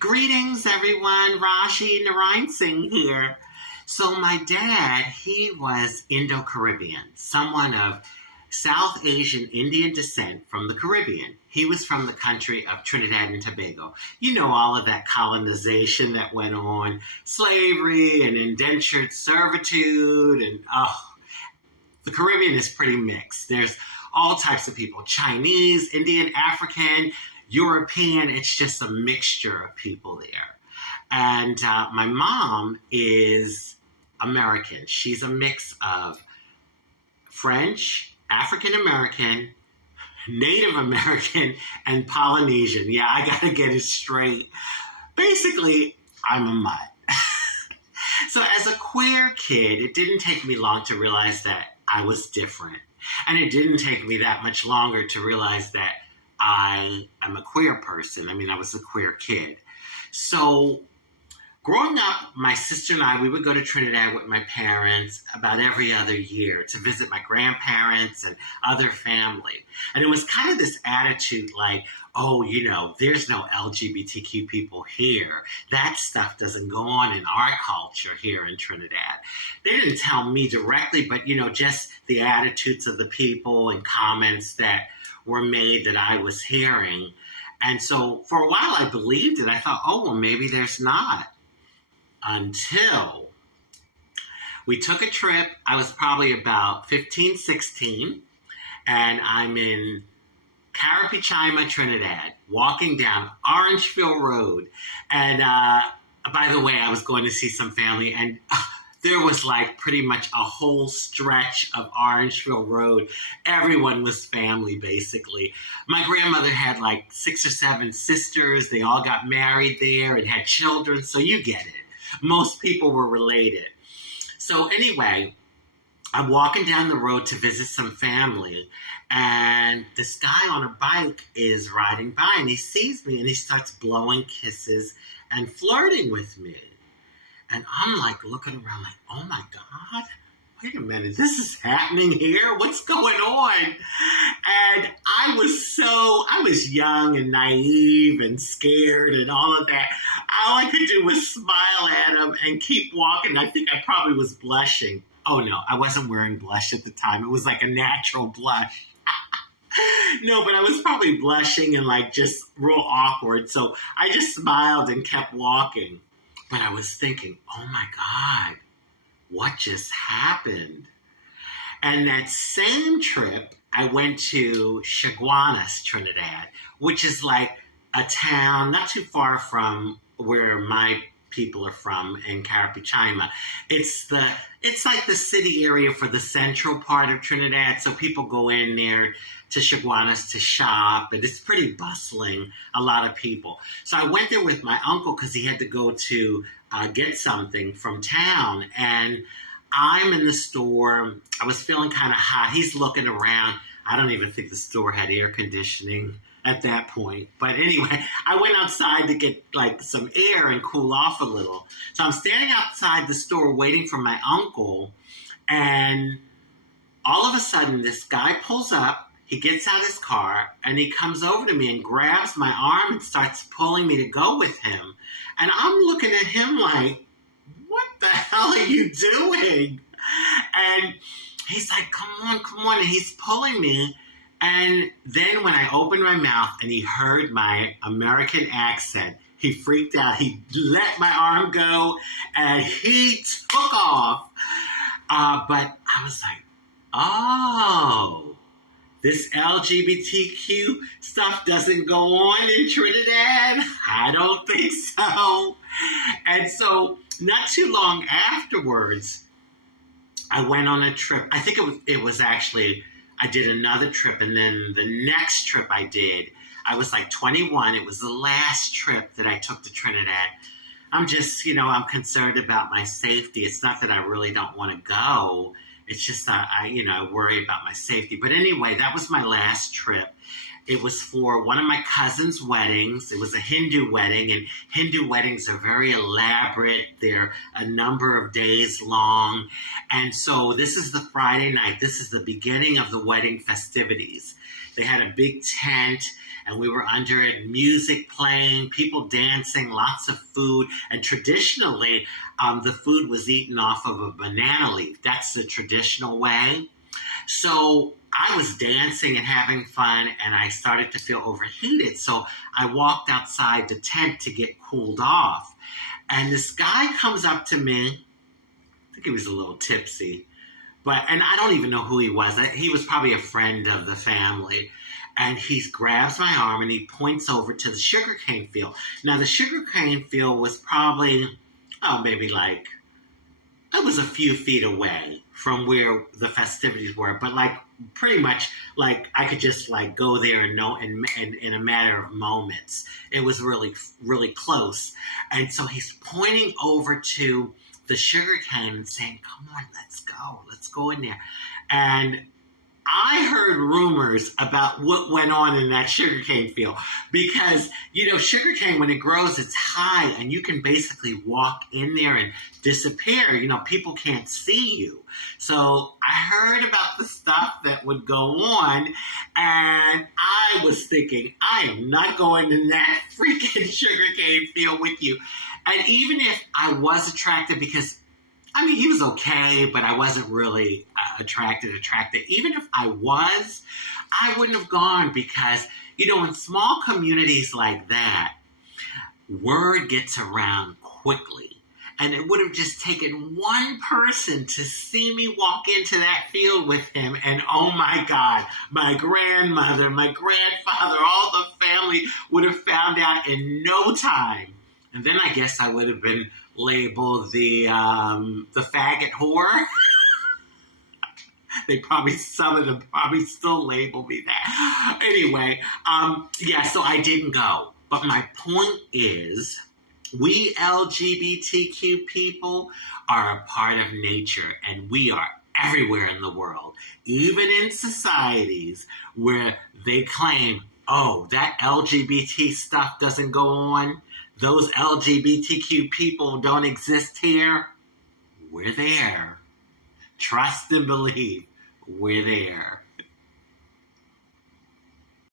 Greetings, everyone. Rajee Narinesingh here. So my dad, he was Indo-Caribbean, someone of South Asian Indian descent from the Caribbean. He was from the country of Trinidad and Tobago. You know, all of that colonization that went on, slavery and indentured servitude, and the Caribbean is pretty mixed. There's all types of people, Chinese, Indian, African, European. It's just a mixture of people there. And my mom is American. She's a mix of French, African American, Native American, and Polynesian. Yeah, I gotta get it straight. Basically, I'm a mutt. So as a queer kid, it didn't take me long to realize that I was different. And it didn't take me that much longer to realize that I am a queer person. I mean, I was a queer kid. So growing up, my sister and I, we would go to Trinidad with my parents about every other year to visit my grandparents and other family. And it was kind of this attitude like, oh, you know, there's no LGBTQ people here. That stuff doesn't go on in our culture here in Trinidad. They didn't tell me directly, but, you know, just the attitudes of the people and comments that were made that I was hearing. And so for a while I believed it. I thought, oh, well, maybe there's not. Until we took a trip. I was probably about 15, 16, and I'm in Carapichaima, Trinidad, walking down Orangeville Road. And by the way, I was going to see some family, and there was like pretty much a whole stretch of Orangeville Road. Everyone was family, basically. My grandmother had like 6 or 7 sisters. They all got married there and had children, so you get it. Most people were related. So anyway, I'm walking down the road to visit some family, and this guy on a bike is riding by, and he sees me, and he starts blowing kisses and flirting with me. And I'm like looking around like, oh my God, wait a minute, this is happening here? What's going on? And I was young and naive and scared and all of that. All I could do was smile at him and keep walking. I think I probably was blushing. Oh no, I wasn't wearing blush at the time. It was like a natural blush. No, but I was probably blushing and like just real awkward. So I just smiled and kept walking. But I was thinking, oh my God, what just happened? And that same trip, I went to Chaguanas, Trinidad, which is like a town not too far from where my people are from in Carapichaima. It's like the city area for the central part of Trinidad. So people go in there to Chaguanas to shop, and it's pretty bustling, a lot of people. So I went there with my uncle because he had to go to get something from town. And I'm in the store. I was feeling kind of hot. He's looking around. I don't even think the store had air conditioning at that point. But anyway, I went outside to get like some air and cool off a little. So I'm standing outside the store waiting for my uncle. And all of a sudden, this guy pulls up. He gets out his car, and he comes over to me and grabs my arm and starts pulling me to go with him. And I'm looking at him like, what the hell are you doing? And he's like, come on. And he's pulling me. And then when I opened my mouth and he heard my American accent, he freaked out. He let my arm go, and he took off. But I was like, oh, this LGBTQ stuff doesn't go on in Trinidad? I don't think so. And so not too long afterwards, I went on a trip. I think it was actually, I did another trip, and then the next trip I did, I was like 21. It was the last trip that I took to Trinidad. I'm just, I'm concerned about my safety. It's not that I really don't want to go. It's just that I worry about my safety. But anyway, that was my last trip. It was for one of my cousin's weddings. It was a Hindu wedding, and Hindu weddings are very elaborate. They're a number of days long. And so this is the Friday night. This is the beginning of the wedding festivities. They had a big tent, and we were under it, music playing, people dancing, lots of food. And traditionally, the food was eaten off of a banana leaf. That's the traditional way. So I was dancing and having fun, and I started to feel overheated. So I walked outside the tent to get cooled off. And this guy comes up to me. I think he was a little tipsy. And I don't even know who he was. He was probably a friend of the family. And he grabs my arm and he points over to the sugarcane field. Now, the sugarcane field was probably, maybe like, it was a few feet away from where the festivities were. But like, pretty much, like, I could just like go there and know in a matter of moments. It was really, really close. And so he's pointing over to the sugarcane and saying, come on, let's go in there. And I heard rumors about what went on in that sugarcane field because, sugarcane, when it grows, it's high and you can basically walk in there and disappear. People can't see you. So I heard about the stuff that would go on, and I was thinking, I am not going in that freaking sugarcane field with you. And even if I was attracted, because, he was okay, but I wasn't really attracted. Even if I was, I wouldn't have gone because, in small communities like that, word gets around quickly. And it would have just taken one person to see me walk into that field with him. And oh my God, my grandmother, my grandfather, all the family would have found out in no time. And then I guess I would have been labeled the faggot whore. Some of them probably still label me that. Anyway, so I didn't go. But my point is, we LGBTQ people are a part of nature, and we are everywhere in the world, even in societies where they claim, that LGBT stuff doesn't go on. Those LGBTQ people don't exist here. We're there. Trust and believe, we're there.